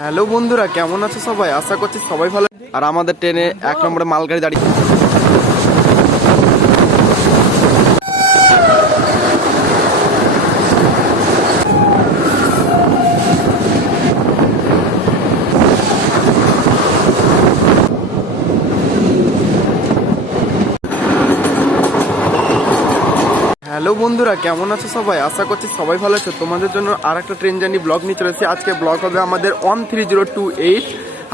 Hello বন্ধুরা, কেমন আছে সবাই? আশা করছি সবাই ভালো। আর আমাদের ট্রেনে 1 নম্বরে মালগাড়ি দাঁড়িয়ে। হ্যালো বন্ধুরা, কেমন আছে সবাই? আশা করছি সবাই ভালো আছে। তোমাদের জন্য আর একটা ট্রেন জার্নি ব্লগ নিয়ে চলেছি। আজকে ব্লগ হবে আমাদের 13028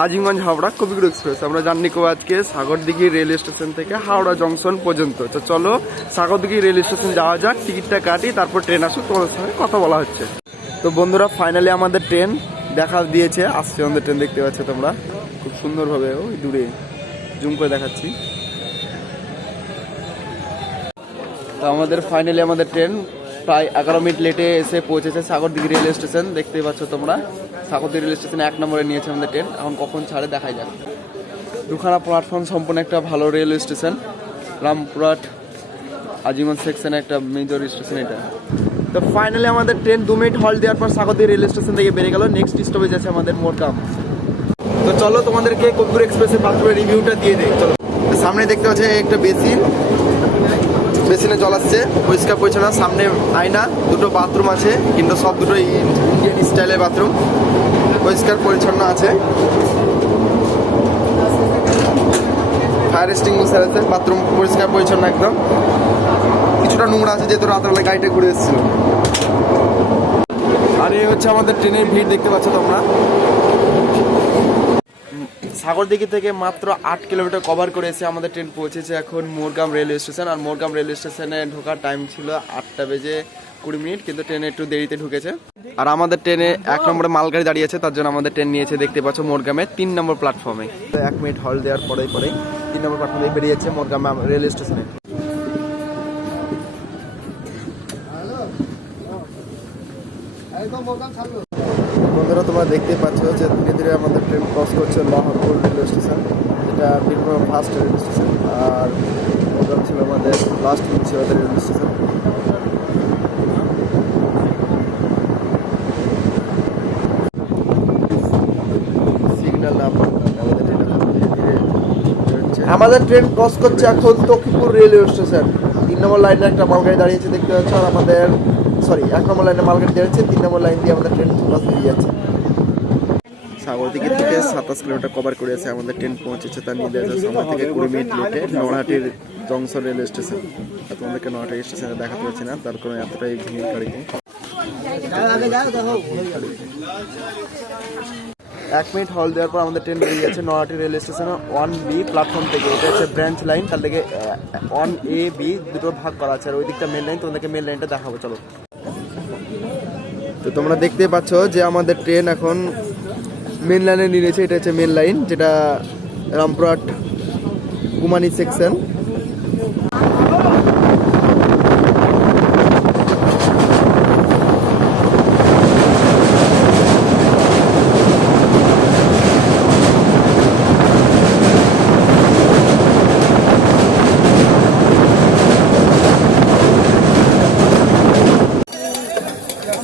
আজিমগঞ্জ হাওড়া কবিগুরু এক্সপ্রেস। আমরা জার্নি করবো আজকে সাগরদিঘি রেল স্টেশন থেকে হাওড়া জংশন পর্যন্ত। তো চলো সাগরদিঘি রেল স্টেশন যাওয়া যাক, টিকিটটা কাটি, তারপর ট্রেন আসুক, তোমাদের সঙ্গে কথা বলা হচ্ছে। তো বন্ধুরা, ফাইনালি আমাদের ট্রেন দেখা দিয়েছে, আসছে আমাদের ট্রেন, দেখতে পাচ্ছ তোমরা খুব সুন্দরভাবে। ওই দূরে জুম করে দেখাচ্ছি। তো আমাদের ফাইনালি আমাদের ট্রেন প্রায় 11 মিনিট লেটে এসে পৌঁছেছে সাগরদিঘি রেল স্টেশন। দেখতেই পাচ্ছ তোমরা, সাগরদিঘি রেল স্টেশনে 1 নম্বরে নিয়েছে আমাদের ট্রেন। এখন কখন ছাড়ে দেখাই যাক। দুখানা প্ল্যাটফর্ম সম্পূর্ণ একটা ভালো রেল স্টেশন। রামপুরহাট আজিমগঞ্জ সেকশনে একটা মেজর স্টেশন এটা। তো ফাইনালি আমাদের ট্রেন 2 মিনিট হল্ট দেওয়ার পর সাগরদিঘি রেল স্টেশন থেকে বেরিয়ে গেল। নেক্সট স্টপেজ আছে আমাদের মোরগাম। তো চলো তোমাদেরকে কবিগুরু এক্সপ্রেসের বাথরুমের রিভিউটা দিয়ে দেয়। চলো, সামনে দেখতে পাচ্ছ একটা বেসিনে জল আসছে, পরিষ্কার পরিচ্ছন্ন। সামনে আয়না, দুটো বাথরুম আছে, কিন্তু সব দুটো ইন্ডিয়ান স্টাইলের বাথরুম, পরিষ্কার পরিচ্ছন্ন আছে। ফায়ার এক্সটিংগুইশার আছে, বাথরুম পরিষ্কার পরিচ্ছন্ন একদম। কিছুটা নোংরা আছে যেহেতু রাত্রে গাড়িটা ঘুরে এসেছিল। আর এই হচ্ছে আমাদের ট্রেনের ভিড়, দেখতে পাচ্ছ তোমরা। সাগরদিঘি থেকে মাত্র 8 কিলোমিটার কভার করে এসে আমাদের ট্রেন পৌঁছেছে এখন মোরগাম রেলওয়ে স্টেশন। আর মোরগাম রেলওয়ে স্টেশনে ঢোকার টাইম ছিল 8:20, কিন্তু ট্রেনে একটু দেরিতে ঢুকেছে। আর আমাদের ট্রেনে 1 নম্বরে মালগাড়ি দাঁড়িয়েছে, তার জন্য আমাদের ট্রেন নিয়েছে, দেখতে পাচ্ছ, মোরগামে 3 নম্বর প্ল্যাটফর্মে। 1 মিনিট হল্ট দেওয়ার পরেই 3 নম্বর প্ল্যাটফর্মে বেরিয়েছে মোরগাম রেলওয়ে স্টেশনে। বন্ধুরা, তোমরা দেখতে পাচ্ছ যে ধীরে ধীরে আমাদের ট্রেন ক্রস করছে লহরপুর রেলওয়ে স্টেশন, যেটা বীরভূম ফার্স্ট রেলওয়ে স্টেশন। আর ওটা ছিল আমাদের লাস্ট ছিল রেলওয়ে স্টেশন। সিগন্যাল না আমাদের ট্রেন ক্রস করছে এখন তকিপুর রেলওয়ে স্টেশন। 3 নম্বর লাইনে একটা মালগাড়ি দাঁড়িয়েছে, দেখতে পাচ্ছ। আর আমাদের 1 নম্বর লাইনে মালগাড়ি দাঁড়িয়েছে, 3 নম্বর লাইন দিয়ে আমাদের ট্রেন ক্রস বেরিয়ে যাচ্ছে। সাগরদিঘি থেকে 27 কিলোমিটার কভার করে আছে আমাদের ট্রেন পৌঁছেছে। তার নিয়ে আছে সামনে থেকে 20 মিনিট লেটে নড়হাটির জংশন রেলওয়ে স্টেশন। তোমাদেরকে নড়হাটি স্টেশনে দেখাতে পারছি না, তার কারণে এতটাই ভিড় গাড়িতে। 1 মিনিট হল দেওয়ার পর আমাদের ট্রেন বেরিয়ে যাচ্ছে নড়হাটি রেলওয়ে স্টেশনে 1B প্ল্যাটফর্ম থেকে। এটা হচ্ছে ব্রাঞ্চ লাইন, তার থেকে 1AB দুটো ভাগ করা আছে। আর ওই দিকটা মেন লাইন, তোমাদেরকে মেন লাইনটা দেখাবো, চলো। তো তোমরা দেখতে পাচ্ছ যে আমাদের ট্রেন এখন মেন লাইনে নিয়েছে। এটা হচ্ছে মেন লাইন, যেটা রামপুরহাট কুমানি সেকশন।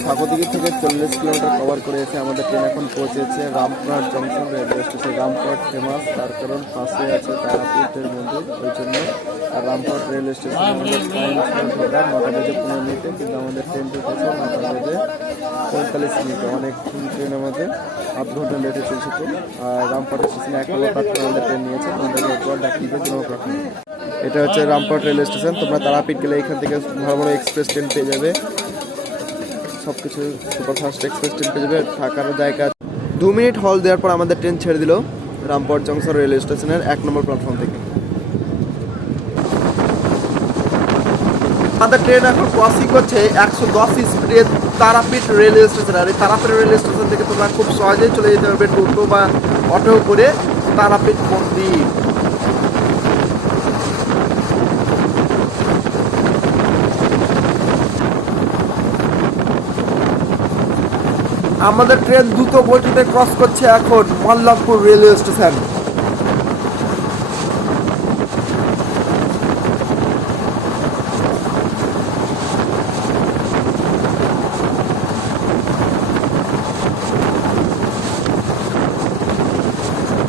সাগরদিঘি থেকে 40 কিলোমিটার কভার করেছে আমাদের ট্রেন। এখন পৌঁছেছে Rampurhat junction railway station. Rampurhat famous, তার কারণ পাশে আছে তারাপীঠের মন্দির, ওই জন্য। আর রামপুরহাট রেলওয়ে স্টেশন আমাদের টাইম ছিল ঢোকার 9:15, কিন্তু আমাদের ট্রেন ঢুকেছে 9:45। অনেক ট্রেন আমাদের আধ ঘন্টা লেটে চলছে। তো আর রামপুরহাট স্টেশনে 1 নম্বর প্ল্যাটফর্মে আমাদের ট্রেন নিয়েছে, তোমাদেরকে একবার দেখিয়ে প্ল্যাটফর্ম। এটা হচ্ছে রামপুরহাট রেলওয়ে স্টেশন। তোমরা তারাপীঠ গেলে এখান থেকে বড় বড় এক্সপ্রেস ট্রেন পেয়ে যাবে, সব কিছু সুপারফাস্ট এক্সপ্রেস ট্রেন পেয়ে যাবে, থাকার জায়গা। 2 মিনিট হল দেওয়ার পর আমাদের ট্রেন ছেড়ে দিল রামপুরহাট জংশন রেলওয়ে স্টেশনের 1 নম্বর প্ল্যাটফর্ম থেকে। আমাদের ট্রেন এখন ক্রসিং করছে 110 স্পিডে তারাপীঠ রেলওয়ে স্টেশন। আর এই তারাপীঠ রেলওয়ে স্টেশন থেকে তোমরা খুব সহজেই চলে যেতে পারবে টোটো বা অটো করে তারাপীঠ মন্দির। আমাদের ট্রেন দ্রুত গতিতে ক্রস করছে এখন মল্লারপুর রেলওয়ে স্টেশন।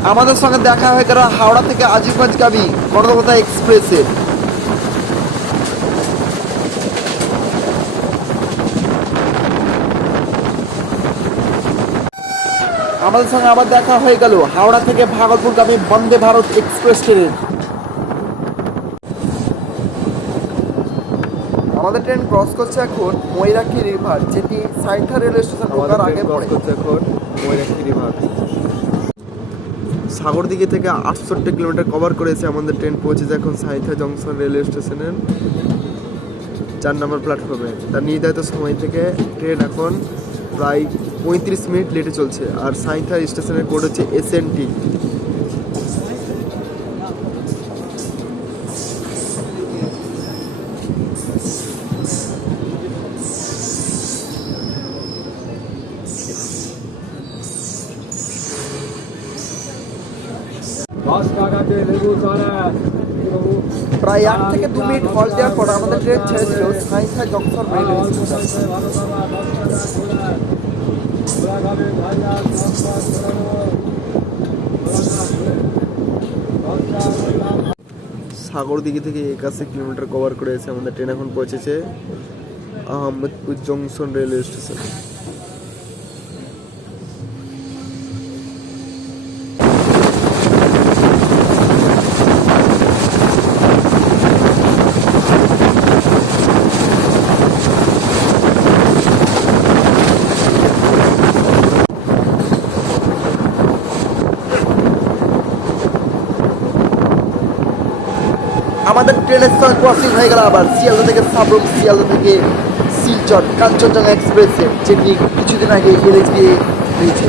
আমাদের সঙ্গে দেখা হয়ে গেল হাওড়া থেকে আজিমগঞ্জগামী কর্ণকতা এক্সপ্রেসের। আমাদের সঙ্গে আবার দেখা হয়ে গেল হাওড়া থেকে ভাগলপুরগামী বন্দে ভারত এক্সপ্রেস ট্রেনের। আমাদের ট্রেন ক্রস করছে এখন ময়ূরাক্ষী রিভার, যেটি সাইথা রেলওয়ে স্টেশন ঢোকার আগে পড়ে। এখন ময়ূরাক্ষী রিভার সাগরদিঘি থেকে 68 কিলোমিটার কভার করেছে আমাদের ট্রেন। পৌঁছেছে এখন সাইথা জংশন রেলওয়ে স্টেশনের 4 নম্বর প্ল্যাটফর্মে। তার নির্ধারিত সময় থেকে ট্রেন এখন প্রায় 35 মিনিট লেটে চলছে। আর সাইথা স্টেশনের কোড হচ্ছে SNT। প্রায় 1 থেকে 2 মিনিট হল্ট দেওয়ার পর আমাদের ট্রেন ছেড়ে দিল Sainthia junction railway station. Sagardighi থেকে 81 কিলোমিটার কভার করেছে আমাদের ট্রেন। এখন পৌঁছেছে আহমেদপুর জংশন রেলওয়ে স্টেশন। আমাদের ট্রেনের সঙ্গে ক্রসিং হয়ে গেল আবার শিয়ালদা থেকে সাবরুম, শিয়ালদা থেকে শিলচর কাঞ্চনজঙ্ঘা এক্সপ্রেসে, যেটি কিছুদিন আগে এলএসবি হয়েছে।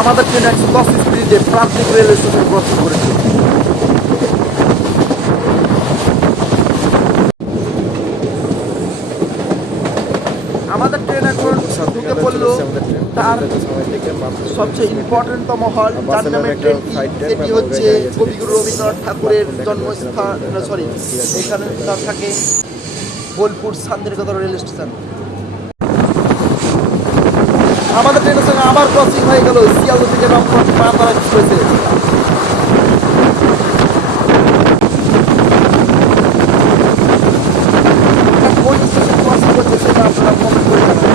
আমাদের ট্রেন 110 স্পিডে প্রান্তিক রেলওয়ে স্টেশন ক্রসিং করেছে। আমাদের ট্রেন এখন ঢুকে পড়লো তার সবচেয়ে ইম্পর্টেন্টতম হল, যার নামে ট্রেনটি, যেটি হচ্ছে কবিগুরু রবীন্দ্রনাথ ঠাকুরের জন্মস্থান, এখানে তার থাকে বোলপুর শান্তিনিকেতন রেল স্টেশন। আমাদের ট্রেনের সঙ্গে আবার ক্রসিং হয়ে গেল শিয়ালদা থেকে রামপুরহাট মালদা এক্সপ্রেসে। কোন স্টেশন ক্রসিং করছে সেটা আপনারা কমেন্ট করে জানাবেন।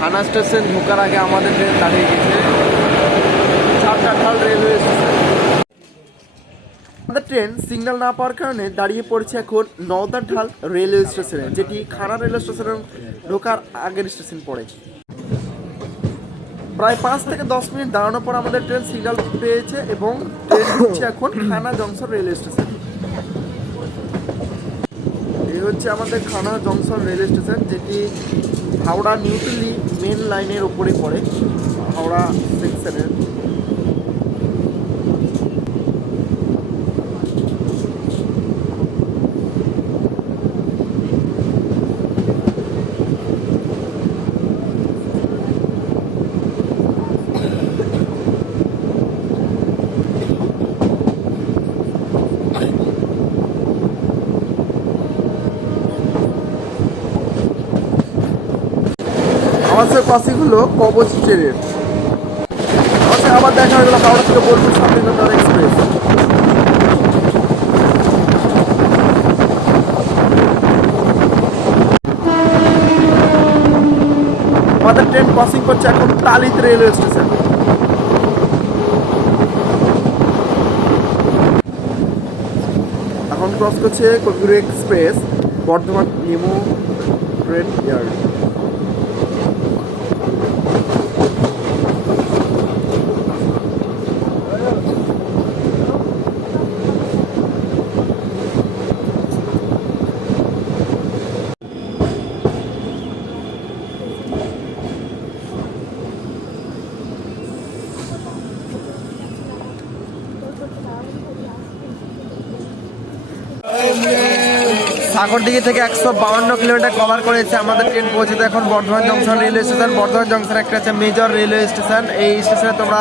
থানা স্টেশন ঢোকার আগে আমাদের ট্রেন দাঁড়িয়ে গেছে চারটাঢাল রেলওয়ে স্টেশন। আমাদের ট্রেন সিগন্যাল না পাওয়ার কারণে দাঁড়িয়ে পড়েছে এখন নওদাঢাল রেলওয়ে স্টেশনে, যেটি খানা রেলওয়ে স্টেশনে ঢোকার আগের স্টেশন পড়ে। প্রায় 5 থেকে 10 মিনিট দাঁড়ানোর পর আমাদের ট্রেন সিগন্যাল পেয়েছে এবং ট্রেন ঢুকছে এখন খানা জংশন রেলওয়ে স্টেশন। এই হচ্ছে আমাদের খানা জংশন রেলওয়ে স্টেশন, যেটি হাওড়া নিউ দিল্লি মেন লাইনের ওপরে পড়ে, হাওড়া সেকশনের। আমাদের ক্রসিং হলো কবচ ট্রেনের। আমাদের আবার দেখা হয়ে গেল হাওড়া থেকে বোলপুর শান্তিনিকেতন এক্সপ্রেস। আমাদের ট্রেন ক্রসিং করছে এখন তালিত রেলওয়ে স্টেশন। ক্রস করছে কবিগুরু এক্সপ্রেস বর্ধমান নিমু ট্রেন ইয়ার্ড। সাগরদিঘি থেকে 152 কিলোমিটার কভার করেছে আমাদের ট্রেন। পৌঁছেছে এখন Bardhaman junction railway station. Bardhaman junction একটা হচ্ছে মেজর রেলওয়ে স্টেশন। এই স্টেশনে তোমরা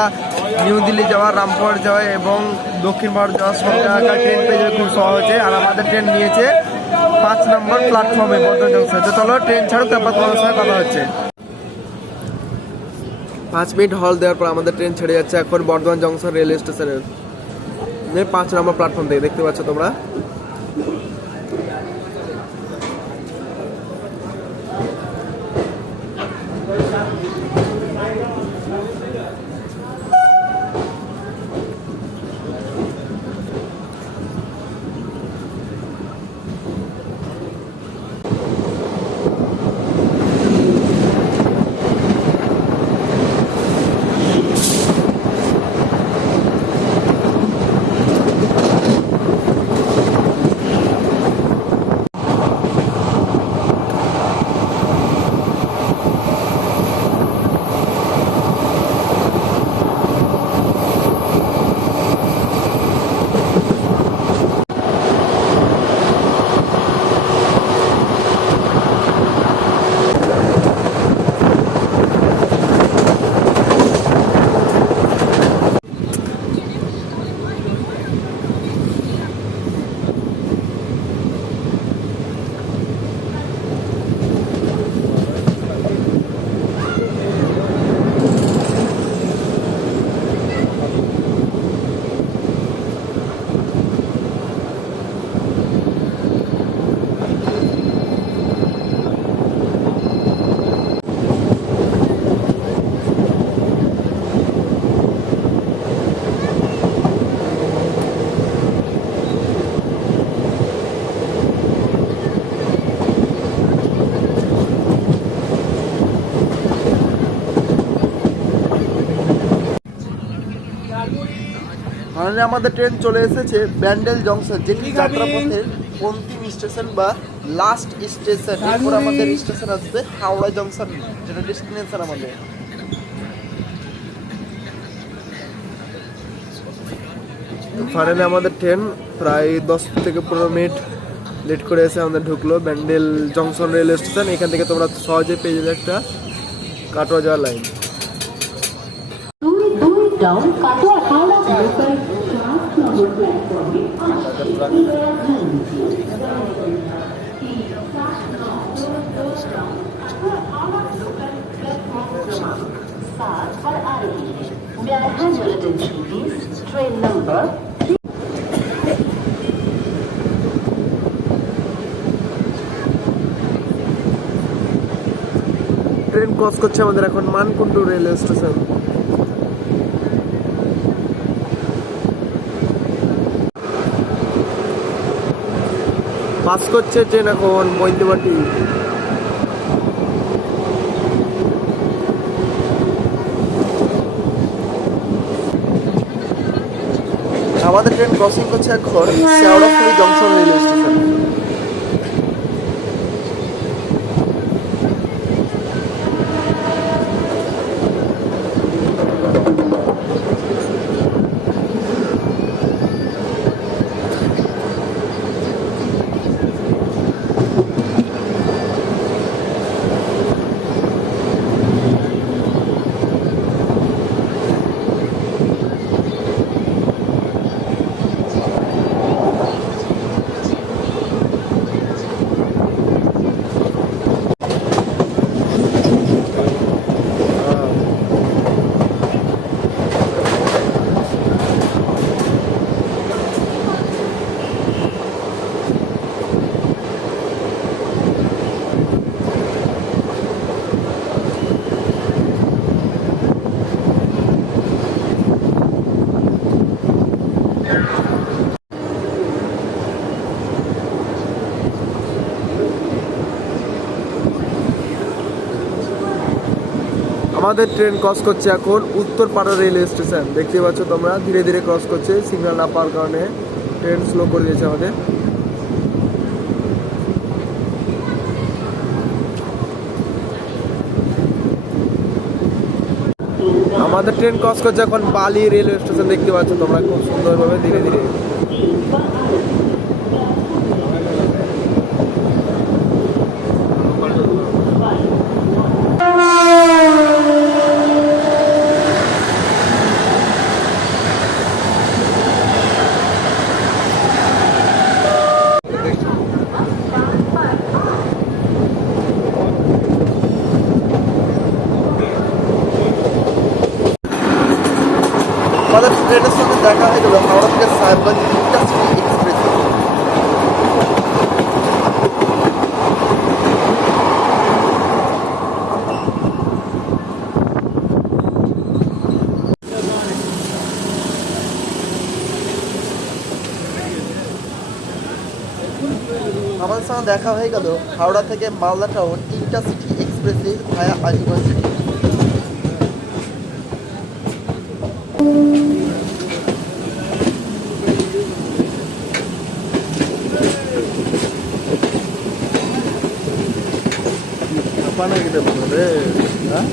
নিউ দিল্লি যাওয়া, রামপুর যাওয়া এবং দক্ষিণ ভারত যাওয়ার সব জায়গায় ট্রেন পেয়ে যাবে খুব সহজে। আর আমাদের ট্রেন নিয়েছে 5 নম্বর প্ল্যাটফর্মে বর্ধমান জংশন। তো চলো ট্রেন ছাড়ুক, তারপর তোমাদের সঙ্গে কথা হচ্ছে। 5 মিনিট হল দেওয়ার পর আমাদের ট্রেন ছেড়ে যাচ্ছে এখন বর্ধমান জংশন রেলওয়ে স্টেশনের 5 নম্বর প্ল্যাটফর্ম থেকে। দেখতে পাচ্ছ তোমরা। ফাইনালি আমাদের ট্রেন চলে এসেছে ব্যান্ডেল জংশন, যেটি যাত্রাপথের অন্তিম স্টেশন বা লাস্ট স্টেশন। এরপর আমাদের স্টেশন আসবে হাওড়া জংশন, যেটা ডেস্টিনেশন আমাদের। ফাইনালি আমাদের ট্রেন প্রায় 10 থেকে 15 মিনিট লেট করে এসে আমাদের ঢুকলো ব্যান্ডেল জংশন রেলওয়ে স্টেশন। এখান থেকে তোমরা সহজে পেয়ে যাবে একটা কাটোয়া যাওয়ার line. down Katwa Howrah local 5 number platform में पर आ रही है। May attention please, train number train cross করছে আমাদের এখন মানকুণ্ডু রেলওয়ে স্টেশন। পাস করছে ট্রেন এখন বৈদ্যবাটি। আমাদের ট্রেন ক্রসিং করছে এখন শেওড়াফুলি জংশন রেলওয়ে স্টেশন। আমাদের ট্রেন ক্রস করছে এখন উত্তরপাড়া রেলওয়ে স্টেশন। দেখতে পাচ্ছ তোমরা, ধীরে ধীরে ক্রস করছে, সিগন্যাল না পাওয়ার কারণে ট্রেন স্লো করে দিয়েছে আমাদের। আমাদের ট্রেন ক্রস করছে এখন বালি রেলওয়ে স্টেশন। দেখতে পাচ্ছ তোমরা খুব সুন্দরভাবে ধীরে ধীরে। আমাদের ট্রেনের সঙ্গে দেখা হয়ে গেল হাওড়া থেকে সাহেবগঞ্জ ইন্টারসিটি এক্সপ্রেস। আমাদের সঙ্গে দেখা হয়ে গেল হাওড়া থেকে মালদা টাউন ইন্টারসিটি এক্সপ্রেসে via Aliganj city. Paano kita bener? Hah?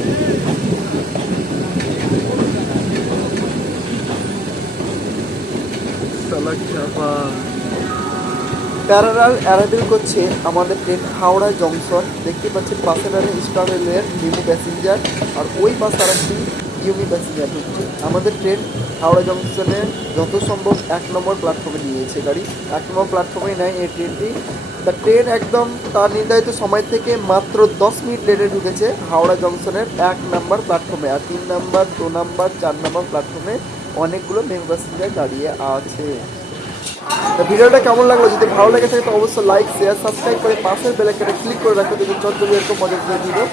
Salah siapa? Parallel arrival করছে আমাদের ট্রেন হাওড়া জংশন। দেখতে পাচ্ছেন পাশে দাঁড়িয়ে ইস্টার্ন রেলওয়ের নিউ প্যাসেঞ্জার, আর ওই পাশে আর একটি ইউমি প্যাসেঞ্জার ঢুকছে। আমাদের ট্রেন হাওড়া জংশনে যত সম্ভব 1 নম্বর প্ল্যাটফর্মে নিয়েছে গাড়ি। 1 নম্বর প্ল্যাটফর্মে নেয় এই ট্রেনটি। দ্য ট্রেন একদম তার নির্ধারিত সময় থেকে মাত্র 10 মিনিট লেটে ঢুকেছে হাওড়া জংশনের 1 নম্বর প্ল্যাটফর্মে। আর 3 নম্বর, 2 নম্বর, 4 নম্বর প্ল্যাটফর্মে অনেকগুলো মেমো প্যাসেঞ্জার দাঁড়িয়ে আছে। তো ভিডিওটা কেমন লাগলো? যদি ভালো লেগে থাকে তো অবশ্যই লাইক, শেয়ার, সাবস্ক্রাইব করে পাশের বেল আইকনে ক্লিক করে রাখো, যদি চন্দ্র এরকম মজার ভিডিও